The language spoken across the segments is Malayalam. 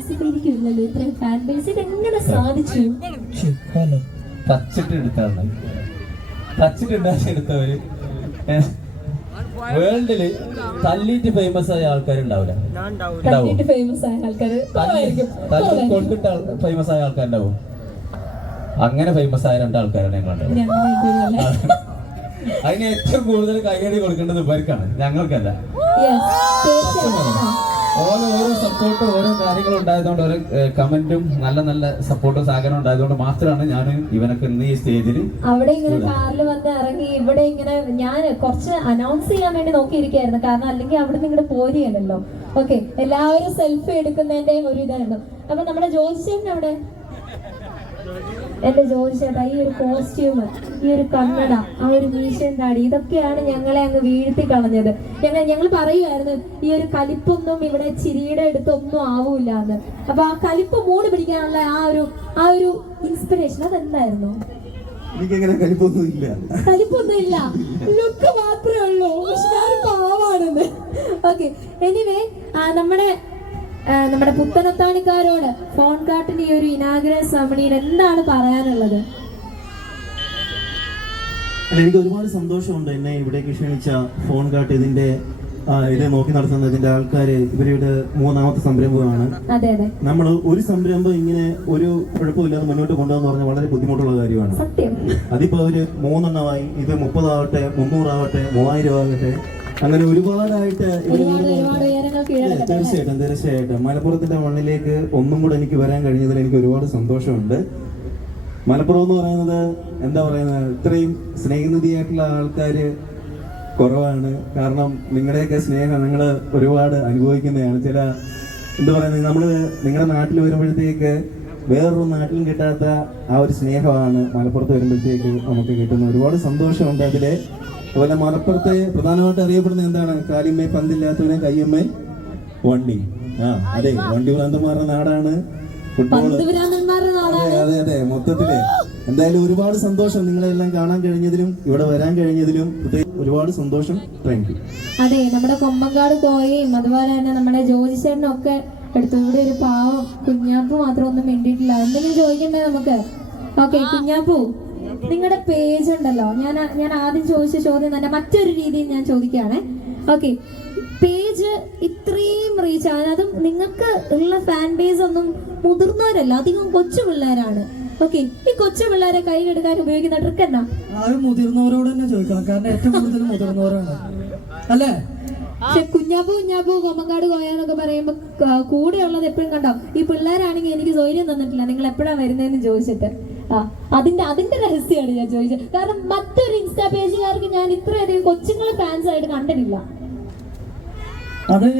വാസിപ്പിടിക്കില്ലല്ലോ ഇത്രയും ഫാൻ ബേസ് ഇത് എങ്ങനെ സാധിച്ചു? ടച്ചിട്ട് എടുത്താണ്. ടച്ചിട്ട് ഉണ്ടാക്കിയെടുത്തവര് വേൾഡിൽ തല്ലിട്ട് ഫേമസ് ആയ ആൾക്കാരുണ്ടാവില്ല. തല്ലി കൊണ്ടിട്ട് ഫേമസ് ആയ ആൾക്കാരുണ്ടാവും. അങ്ങനെ ഫേമസ് ആയ രണ്ട് ആൾക്കാരാണ് ഇതുപോലെ. അതിന് ഏറ്റവും കൂടുതൽ കൈയടി കൊടുക്കേണ്ടത് ഇവർക്കാണ്. ഞങ്ങൾക്കല്ല. ഓരോ ഓരോ സപ്പോർട്ടും ഓരോ കാര്യങ്ങളും ഉണ്ടായതുകൊണ്ട് ഓരോ കമന്റും നല്ല നല്ല സപ്പോർട്ടും സഹകരണം ഉണ്ടായതുകൊണ്ട് മാത്രമാണ് ഞാൻ ഇവനൊക്കെ ഇന്ന് ഈ സ്റ്റേജിൽ അവിടെ ഇങ്ങനെ കാറിൽ വന്ന് ഇറങ്ങി ഇവിടെ ഇങ്ങനെ ഞാൻ കുറച്ച് അനൗൺസ് ചെയ്യാൻ വേണ്ടി നോക്കിയിരിക്കായിരുന്നു കാരണം അല്ലെങ്കിൽ അവിടെ നിങ്ങൾ പോരിയല്ലോ പോരുകയല്ലോ ഓക്കെ എല്ലാവരും സെൽഫി എടുക്കുന്നതിന്റെയും ഒരു ഇതായിരുന്നു. അപ്പൊ നമ്മുടെ ജോസ് അവിടെ എന്റെ ജോലിച്ചേട്ടാ ഈ ഒരു കോസ്റ്റ്യൂം ഈ ഒരു കണ്ണട ആ ഒരു മീശൻ താടി ഇതൊക്കെയാണ് ഞങ്ങളെ അങ്ങ് വീഴ്ത്തി കളഞ്ഞത് ഞങ്ങൾ ഞങ്ങൾ പറയുമായിരുന്നു ഈ ഒരു കലിപ്പൊന്നും ഇവിടെ ചിരിയുടെ അടുത്തൊന്നും ആവൂല എന്ന് അപ്പൊ ആ കലിപ്പ് മൂട് പിടിക്കാനുള്ള ആ ഒരു ആ ഒരു ഇൻസ്പിറേഷൻ അതെന്തായിരുന്നു? എനിക്കങ്ങനെ കലിപ്പൊന്നും ഇല്ല. കലിപ്പൊന്നുമില്ല ലുക്ക് മാത്രമേ ഉള്ളൂ. പക്ഷെ ഞാൻ പാവാണെന്ന്. ഓക്കെ എനിവേ നമ്മുടെ നമ്മുടെ പുത്തനത്താണിക്കാരോട് ഫോൺ കാട്ടിന്റെ ഈ ഒരു ഇനാഗ്രൽ സമണിയിൽ എന്താണ് പറയാനുള്ളത്? എനിക്ക് ഒരുപാട് സന്തോഷമുണ്ട് എന്നെ ഇവിടേക്ക് ക്ഷണിച്ച ഫോൺ കാട്ട് ഇതിന്റെ ഇത് നോക്കി നടത്തുന്ന ഇതിന്റെ ആൾക്കാര് ഇവരുടെ മൂന്നാമത്തെ സംരംഭമാണ്. നമ്മൾ ഒരു സംരംഭം ഇങ്ങനെ ഒരു കുഴപ്പമില്ലാതെ മുന്നോട്ട് കൊണ്ടുവന്ന് പറഞ്ഞാൽ വളരെ ബുദ്ധിമുട്ടുള്ള കാര്യമാണ്. അതിപ്പോ അവർ മൂന്നെണ്ണമായി ഇത് മുപ്പതാവട്ടെ മുന്നൂറാവട്ടെ മൂവായിരം ആകട്ടെ അങ്ങനെ ഒരുപാടായിട്ട് തീർച്ചയായിട്ടും തീർച്ചയായിട്ടും. മലപ്പുറത്തിന്റെ മണ്ണിലേക്ക് ഒന്നും കൂടെ എനിക്ക് വരാൻ കഴിഞ്ഞതിൽ എനിക്ക് ഒരുപാട് സന്തോഷമുണ്ട്. മലപ്പുറം എന്ന് പറയുന്നത് എന്താ പറയുന്നത്? ഇത്രയും സ്നേഹനിധിയായിട്ടുള്ള ആൾക്കാര് കുറവാണ്. കാരണം നിങ്ങളുടെയൊക്കെ സ്നേഹം നിങ്ങൾ ഒരുപാട് അനുഭവിക്കുന്നതാണ്. ചില എന്താ പറയുന്നത്? നമ്മൾ നിങ്ങളുടെ നാട്ടിൽ വരുമ്പോഴത്തേക്ക് വേറൊരു നാട്ടിലും കിട്ടാത്ത ആ ഒരു സ്നേഹമാണ് മലപ്പുറത്ത് വരുമ്പോഴത്തേക്ക് നമുക്ക് കിട്ടുന്നത്. ഒരുപാട് സന്തോഷമുണ്ട് അതിൽ. അതുപോലെ മലപ്പുറത്ത് പ്രധാനമായിട്ട് അറിയപ്പെടുന്നത് എന്താണ്? കാലിമ്മേ പന്തില്ലാത്തവനെ കയ്യമ്മേ വണ്ടി. ആ അതെ വണ്ടി ഭ്രാന്തന്മാരുടെ നാടാണ് ഫുട്ബോൾ അതെ അതെ അതെ മൊത്തത്തിൽ. എന്തായാലും ഒരുപാട് സന്തോഷം നിങ്ങളെല്ലാം കാണാൻ കഴിഞ്ഞതിലും ഇവിടെ വരാൻ കഴിഞ്ഞതിലും ഒരുപാട് സന്തോഷം. താങ്ക് യു അതെ നമ്മുടെ കൊമ്പങ്കാട് കോയയും അതുപോലെ തന്നെ നമ്മുടെ ജോജിച്ചേട്ടനും ഒക്കെ എടുത്തു ഇവിടെ ഒരു പാവം കുഞ്ഞാപ്പു മാത്രം ഒന്നും വേണ്ടിയിട്ടില്ല എന്തെങ്കിലും ചോദിക്കണ്ടേ നമുക്ക്? ഓക്കെ കുഞ്ഞാപ്പു. നിങ്ങളുടെ പേജ് ഉണ്ടല്ലോ. ഞാൻ ഞാൻ ആദ്യം ചോദിച്ച ചോദ്യം തന്നെ മറ്റൊരു രീതിയിൽ ഞാൻ ചോദിക്കുകയാണ്. ഓക്കെ പേജ് ഇത്രയും റീച്ച് ആണ്. അതും നിങ്ങൾക്ക് ഉള്ള ഫാൻ ബേസ് ഒന്നും മുതിർന്നവരല്ല. അധികം കൊച്ചു പിള്ളേരാണ്. ഓക്കെ ഈ കൊച്ചു പിള്ളേരെ കയ്യിലെടുക്കാൻ ഉപയോഗിക്കുന്ന ട്രിക്ക് എന്നാ മുതിർന്നവരോട് തന്നെ ചോദിക്കണം. കാരണം ഏറ്റവും കൂടുതൽ മുതിർന്നവരാണ്. അല്ലേ? പക്ഷെ കുഞ്ഞാപ്പു കുഞ്ഞാപ്പു കൊമ്മക്കാട് കോയാന്നൊക്കെ പറയുമ്പോ കൂടെ കൂടെയുള്ളത് എപ്പോഴും കണ്ടോ? ഈ പിള്ളേരാണെങ്കിൽ എനിക്ക് സൗകര്യം തന്നിട്ടില്ല. നിങ്ങൾ എപ്പോഴാണ് വരുന്നതെന്ന് ചോദിച്ചിട്ട്. ആ അതിന്റെ അതിന്റെ രഹസ്യമാണ് ഞാൻ ചോദിച്ചത്. കാരണം മറ്റൊരു ഇൻസ്റ്റാ പേജുകാർക്ക് ഞാൻ ഇത്രയധികം കൊച്ചുങ്ങളെ ഫാൻസ് ആയിട്ട് കണ്ടിട്ടില്ല. അത്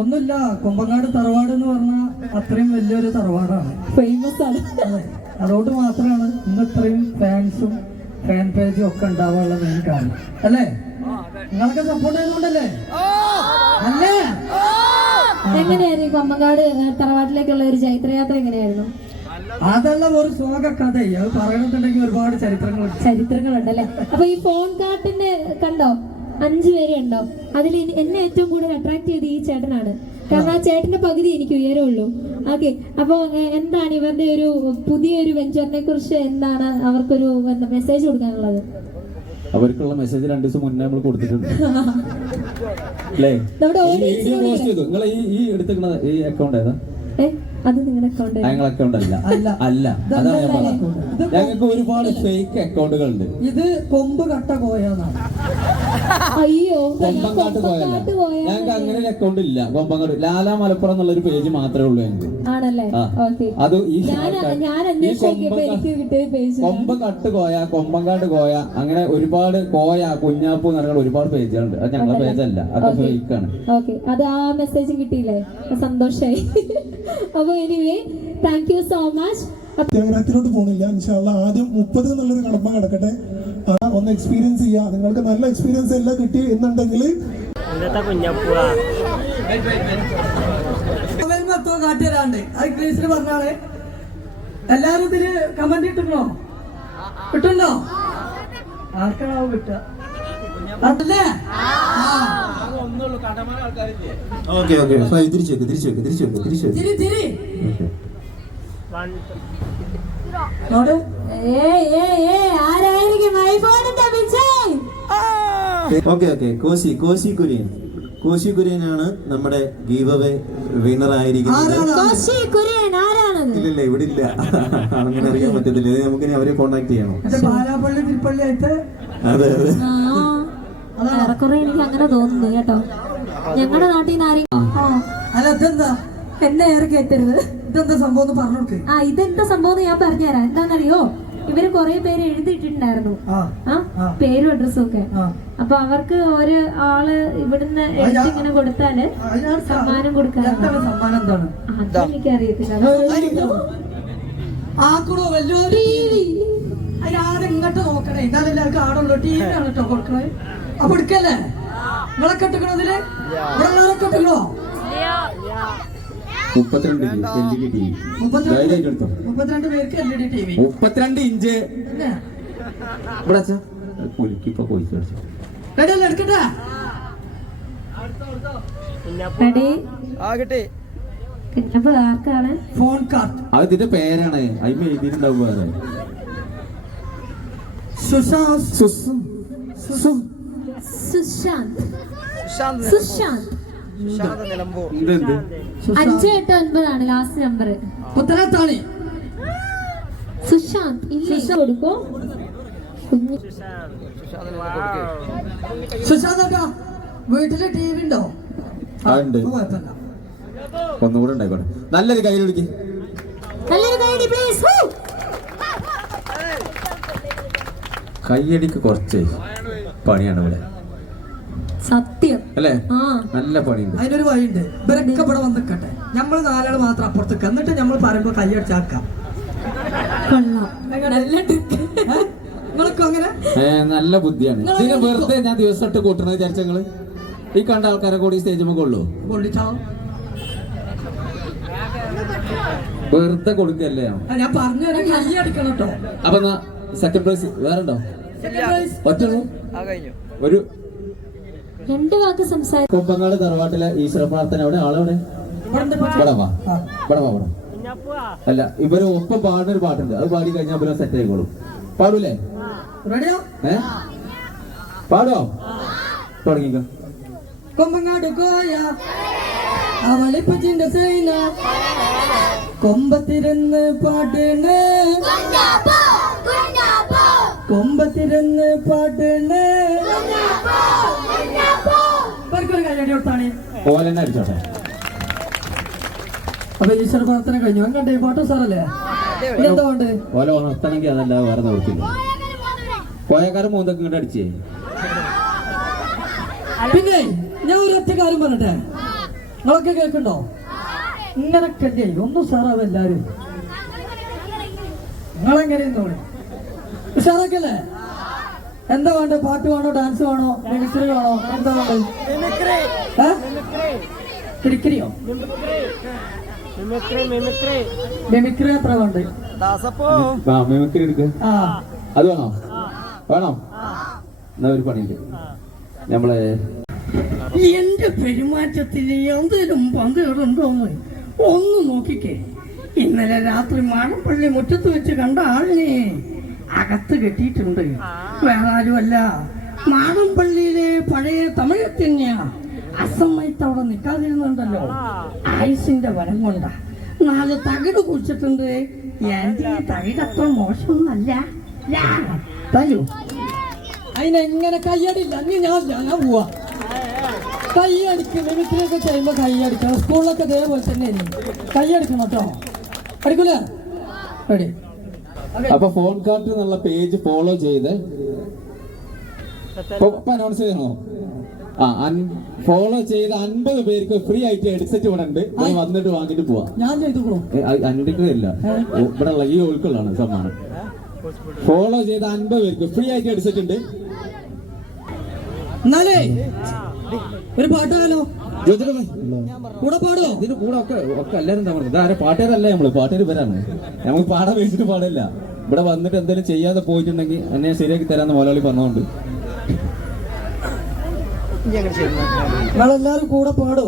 ഒന്നുമില്ല കുമ്പങ്ങാട് തറവാട് എന്ന് പറഞ്ഞാൽ അത്രയും വലിയൊരു തറവാടാണ്. ഫേമസ് ആണ്. അതെ അതുകൊണ്ട് മാത്രമാണ് ഇന്ന് ഇത്രയും ഫാൻസും ഫാൻ പേജും ഒക്കെ ഉണ്ടാവാനുള്ള മെയിൻ കാരണം അല്ലേ? നിങ്ങളൊക്കെ സപ്പോർട്ട് ചെയ്തുകൊണ്ടല്ലേ? അല്ലേ? എങ്ങനെയായിരുന്നു കുമ്പങ്ങാട് തറവാട്ടിലേക്കുള്ള ഒരു ചൈത്രയാത്ര എങ്ങനെയായിരുന്നു? അതെല്ലാം ഒരു സ്വാഗ കഥയെ അത് പറയണമെന്നുണ്ടെങ്കിൽ ഒരുപാട് ചരിത്രങ്ങളുണ്ട്. ചരിത്രങ്ങളുണ്ടല്ലേ? അപ്പൊ ഈ ഫോൺ കാർട്ടിന്റെ കണ്ടോ? അഞ്ചു പേരെ ഉണ്ടോ അതിൽ എന്നെ ഏറ്റവും കൂടുതൽ അട്രാക്ട് ചെയ്ത് ഈ ചേട്ടനാണ്. കാരണം ആ ചേട്ടന്റെ പകുതി എനിക്ക് ഉയരമുള്ളൂ. ഓക്കെ. അപ്പോ എന്താണ് ഇവരുടെ ഒരു പുതിയൊരു വെഞ്ചറിനെ കുറിച്ച് എന്താണ് അവർക്കൊരു എന്താ മെസ്സേജ് കൊടുക്കാനുള്ളത്? അവർക്കുള്ള മെസ്സേജ് രണ്ടു ദിവസം മുന്നേ നമ്മൾ കൊടുത്തിട്ടുണ്ട്. അല്ലേ? നമ്മുടെ ഈ വീഡിയോ പോസ്റ്റ് ചെയ്തു. നിങ്ങൾ ഈ ഈ എടുത്തിരിക്കുന്ന ഈ അക്കൗണ്ട് ഏതാ? ഏ? അത് നിങ്ങളുടെ അക്കൗണ്ട് ഞങ്ങൾ അക്കൗണ്ട് അല്ല. അല്ല. അല്ല. അതാണ് ഞാൻ പറഞ്ഞത്. ഞങ്ങൾക്ക് ഒരുപാട് ഫേക്ക് അക്കൗണ്ടുകൾ ഉണ്ട് ഇത് കൊമ്പ് കട്ട കോയെന്നാണ് അയ്യോ കൊമ്പങ്കാട്ട് പോയല്ല കൊമ്പങ്കാട്ട് പോയ ഞങ്ങൾക്ക് അങ്ങനെ ഒരു അക്കൗണ്ട് ഇല്ല. കൊമ്പങ്കാട് ലാലാ മലപ്പുറം എന്നുള്ള ഒരു പേജ് മാത്രമേ ഉള്ളൂ ഞങ്ങൾക്ക്. ആണല്ലേ. ഓക്കെ. അത് ഈ ഞാൻ കൊമ്പങ്കാ- എനിക്ക് കിട്ടിയ പേജ് കൊമ്പ് കട്ട് കോയ കൊമ്പങ്കാട്ട് കോയ അങ്ങനെ ഒരുപാട് കോയ കുഞ്ഞാപ്പ് എന്നുള്ള ഒരുപാട് പേജുകളുണ്ട്. അത് ഞങ്ങളുടെ പേജല്ല. അത് ഫേക്ക് ആണ്. ഓക്കെ. അത് ആ മെസ്സേജും കിട്ടിയില്ലേ? സന്തോഷായി. അപ്പൊ anyway thank you so much സത്യാഗ്രഹത്തിലോട്ട് പോണില്ല. ഇൻഷാല്ല ആദ്യം മുപ്പത് എന്നുള്ളൊരു കടമ്പ കിടക്കട്ടെ അതാ ഒന്ന് എക്സ്പീരിയൻസ് ചെയ്യുക നിങ്ങൾക്ക് നല്ല എക്സ്പീരിയൻസ് എല്ലാം കിട്ടി എന്നുണ്ടെങ്കിൽ കുഞ്ഞപ്പുക കാട്ടിത്തരാണ്ട് അത് ഇംഗ്ലീഷിൽ പറഞ്ഞാണ് എല്ലാരും ഇതിൽ കമന്റ് ഇട്ടിക്കണോ കിട്ടുണ്ടോ? ആർക്കാണാവും കിട്ടുക? അതല്ലേ ഓക്കെ ഓക്കെ. തിരിച്ചു വെക്ക് തിരിച്ചു വെക്ക് തിരിച്ചു വെക്ക് തിരിച്ചു okay. Okay okay. Koshy Koshy Kurian. Koshy കുര്യനാണ് നമ്മുടെ ഗീവ് അവേ വിന്നർ ആയിരിക്കുന്നത് ഇല്ലില്ല ഇവിടെ ഇല്ല അങ്ങനെ അറിയാൻ പറ്റത്തില്ല. നമുക്ക് നമുക്കിനി അവരെ കോണ്ടാക്ട് ചെയ്യണം. അതെ അതെ. ഏറെക്കുറെ എനിക്ക് അങ്ങനെ തോന്നുന്നു കേട്ടോ. ഞങ്ങളുടെ നാട്ടിൽ നിന്ന് ആരെങ്കിലും ആ. അല്ല ഇതെന്താ? എന്നെ ഏറെ കേട്ടരുത്. ഇതെന്താ സംഭവം പറഞ്ഞു ആ ഇതെന്താ സംഭവം ഞാൻ പറഞ്ഞുതരാം. എന്താണെന്നറിയോ? ഇവർ കൊറേ പേര് എഴുതിയിട്ടുണ്ടായിരുന്നു ആ. പേരും അഡ്രസ്സും ഒക്കെ. അപ്പൊ അവർക്ക് ഒരു ആൾ ഇവിടുന്ന് എഴുതി ഇങ്ങനെ കൊടുത്താൽ സമ്മാനം വലിയൊരു അയാളെ ഇങ്ങോട്ട് നോക്കണേ. എന്നാലും എല്ലാവർക്കും ആടുള്ളൂ ടി വി ആണ് കേട്ടോ കൊടുക്കണേ? അപ്പൊ എടുക്കല്ലേ? നിങ്ങളെ കെട്ടിക്കണതിൽ ഇവിടെ നിങ്ങളെ കെട്ടിക്കണോ മുപ്പത്തിരണ്ട് ഇഞ്ച് പേർക്ക് L E D T V മുപ്പത്തിരണ്ട് ഇവിടെ കുലുക്കിപ്പോ പോയി എടുക്കട്ടെ? Phone card. അത് ഇതിന്റെ പേരാണ്. അതിന് എഴുതിയിട്ടുണ്ടാവും വേറെ സുസു സുസു സുശാന്ത്. സുശാന്ത്. അഞ്ച് എട്ട് ഒൻപതാണ് ലാസ്റ്റ് നമ്പർ പുത്തനത്താണി സുശാന്ത് ഇല്ല? കൊടുക്കോ? സുശാന്ത് വീട്ടിൽ ടി വി ഉണ്ടോ. ഒന്നുകൂടെ ഉണ്ടായിക്കോട്ടെ നല്ലൊരു കയ്യിൽ പ്ലീസ് കയ്യടിക്ക് കുറച്ച് പണിയാണ് ഇവിടെ. സത്യം. അല്ലേ? നല്ല പണിയുണ്ട്. അതിനൊരു വഴിയുണ്ട്. ഇവരൊക്കെ ഇവിടെ വന്ന് നിൽക്കട്ടെ നമ്മൾ നാലാൾ മാത്രം അപ്പുറത്ത് എന്നിട്ട് നമ്മൾ പറയുമ്പോ കൈയടിച്ചാക്കാം. നിങ്ങളൊക്കെ അങ്ങനെ? നല്ല ബുദ്ധിയാണ്. ഇതിന് വെറുതെ ഞാൻ ദിവസം ഇട്ട് കൂട്ടണത് വിചാരിച്ച നിങ്ങൾ ഈ കണ്ട ആൾക്കാരെ കൂടി സ്റ്റേജ് കൊള്ളൂ പൊള്ളിച്ചാവും വെറുതെ കൊടുക്കല്ലേ? ഞാൻ. പറഞ്ഞു തരാം. കൈ അടിക്കണം കേട്ടോ. അപ്പൊ സെക്കൻഡ് പ്രൈസ് വേറെ ഉണ്ടോ? ഒറ്റ ആ കഴിഞ്ഞു. ഒരു രണ്ട് വാക്ക് സംസാരിക്കും കൊമ്പങ്ങാട് തറവാട്ടിലെ ഈശ്വര പ്രാർത്ഥന അവിടെ ആളവിടെ? ഇവിടെ വാ. ആ. ഇവിടെ വാ ഇവിടെ. അല്ല ഇവർ ഒപ്പം പാടുന്ന ഒരു പാട്ടുണ്ട്. അത് പാടി കഴിഞ്ഞാൽ പിന്നെ സെറ്റ് ആയിക്കോളും. പാടൂലേ? റെഡിയോ? ഏ? പാടോ? തുടങ്ങിക്കോ. കൊമ്പങ്ങാട് കോയ അവളിപ്പച്ചിന്റെ സൈന കൊമ്പത്തിരുന്ന് പാട്ടിന്. കൊമ്പത്തിരുന്ന് പാട്ടണ് ഇവർക്കൊരു കൈയടി കൊടുത്താണ് ഓലെന്നെ അടിച്ചോട്ടെ അപ്പൊ ഈശ്വര പ്രാർത്ഥന കഴിഞ്ഞു. കണ്ടേ പാട്ടോ സാറല്ലേ? എന്താ ഓല ഉണർത്തണമെങ്കിൽ അതല്ല വേറെ നോക്കില്ല കോയക്കാരൻ മൂന്നൊക്കെ ഇങ്ങോട്ട് അടിച്ചേ. പിന്നെ ഞാൻ ഒരു ഒറ്റ കാര്യം പറഞ്ഞിട്ടെ. നിങ്ങളൊക്കെ കേൾക്കണ്ടോ ഇങ്ങനെ അല്ലേ ഒന്നും സാറാവും എല്ലാരും. നിങ്ങളെങ്ങനെയും തോന്നി? ഉഷാറൊക്കെ അല്ലേ എന്താ വേണ്ട? പാട്ട് വേണോ? ഡാൻസ് വേണോ? മിമിക്രി വേണോ? എന്താ വേണ്ടത് ഏ? മിമിക്രിയോ? മിമിക്രി. എത്ര വേണ്ട? മിമിക്രി എടുക്ക. ആ. അത് വേണോ? വേണോ? എന്നാ ഒരു പണിയില്ല? നമ്മളെ എന്റെ പെരുമാറ്റത്തിൽ എന്തെങ്കിലും പങ്കുകളുണ്ടോന്ന് ഒന്ന് നോക്കിക്കേ. ഇന്നലെ രാത്രി മാടപ്പള്ളി മുറ്റത്ത് വെച്ച് കണ്ട ആളിനെ അകത്ത് കെട്ടിയിട്ടുണ്ട്. വേറെ ആരുമല്ല മാടമ്പള്ളിയിലെ പഴയ തമിഴ് തന്നെയാ അസമയത്ത് അവിടെ നിൽക്കാതിരുന്നുണ്ടല്ലോ. ആയുസിന്റെ വരം കൊണ്ട. നാല് തകിട് കുടിച്ചിട്ടുണ്ട് എന്റെ തകിടത്ര മോശമൊന്നല്ല. തരൂ. അതിനെങ്ങനെ കയ്യടില്ല നീ ഞാൻ ഞാൻ പോവാ. കൈയടിക്കും. മിമിക്രിയൊക്കെ ചെയ്യുമ്പോ കൈയടിക്കണം. സ്കൂളിലൊക്കെ ഇതേപോലെ തന്നെ കൈയടിക്കണം കേട്ടോ. അടിക്കൂലേ റെഡി. അപ്പൊ ഫോൺ കാർട്ട് എന്നുള്ള പേജ് ഫോളോ ചെയ്ത് അനൗൺസ് ചെയ്യണോ ആ ഫോളോ ചെയ്ത് അൻപത് പേർക്ക് ഫ്രീ ആയിട്ട് ഹെഡ്സെറ്റ് ഇവിടെ ഉണ്ട്. പോയി വന്നിട്ട് വാങ്ങിട്ട് പോവാം. ഇല്ല ഇവിടെ ഉള്ള ഈ ഒഴുക്കുള്ളതാണ് സമ്മാനം. ഫോളോ ചെയ്ത അൻപത് പേർക്ക് ഫ്രീ ആയിട്ട് ഹെഡ്സെറ്റ് ഉണ്ട്. ഒരു പാട്ടാലോ ഭായ് കൂടെ പാടോ ഇതിന് കൂടെ ഒക്കെ ഒക്കെ എല്ലാരും തമ്മിൽ ഇതാരെ പാട്ടുകാരല്ല നമ്മൾ? പാട്ടുകാർ വരാണ് നമുക്ക് പാടാൻ വെച്ചിട്ട് പാടില്ല. ഇവിടെ വന്നിട്ട് എന്തെങ്കിലും ചെയ്യാതെ പോയിട്ടുണ്ടെങ്കിൽ എന്നെ ശരിയാക്കി തരാന്ന് മുതലാളി പറഞ്ഞോണ്ട്. ഞങ്ങൾ നിങ്ങളെല്ലാരും കൂടെ പാടോ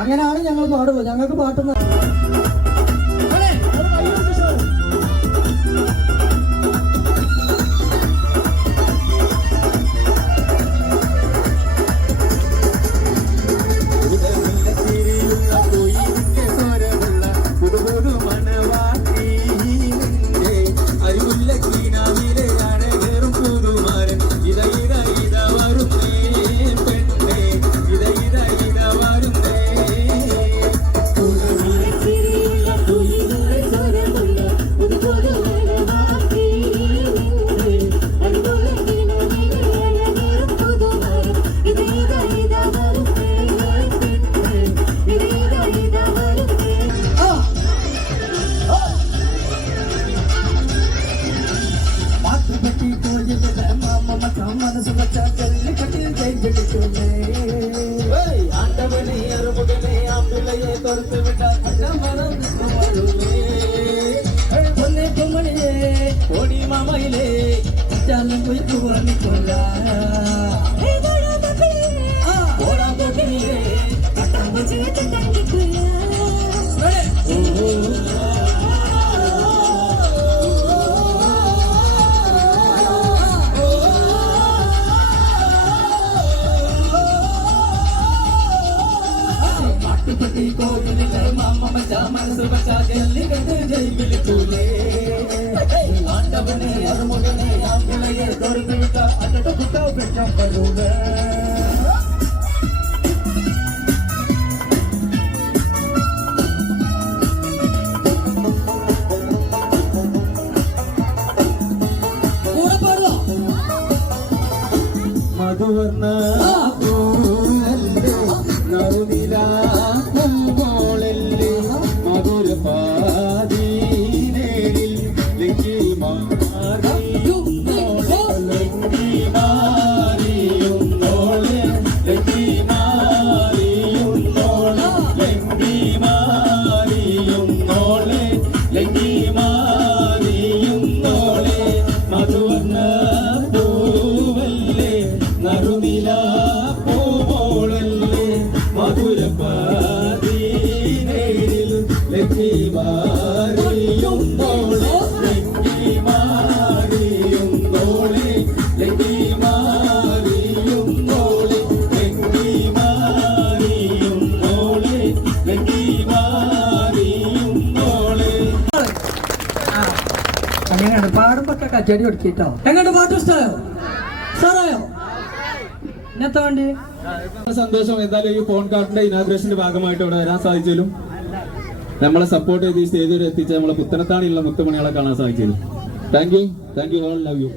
അങ്ങനെയാണ് ഞങ്ങൾ പാടുള്ളൂ ഞങ്ങൾക്ക് പാട്ടുന്ന Dalam buku wanita പാടുമ്പൊക്കെ കച്ചേരി കൊടുക്കിട്ടോ എങ്ങോട്ട് പാട്ട് ഇഷ്ടമായോ സാറായോ? ഇന്നത്തെ വേണ്ടി? സന്തോഷം. എന്തായാലും ഈ ഫോൺ കാർഡിന്റെ ഇനാഗ്രേഷന്റെ ഭാഗമായിട്ട് ഇവിടെ വരാൻ സാധിച്ചാലും നമ്മളെ സപ്പോർട്ട് ചെയ്ത് ഈ സ്റ്റേജ് വരെ എത്തിച്ച നമ്മളെ പുത്തനത്താണിയുള്ള മുത്തുമണികളെ കാണാൻ സാധിച്ചത് thank you thank you all love you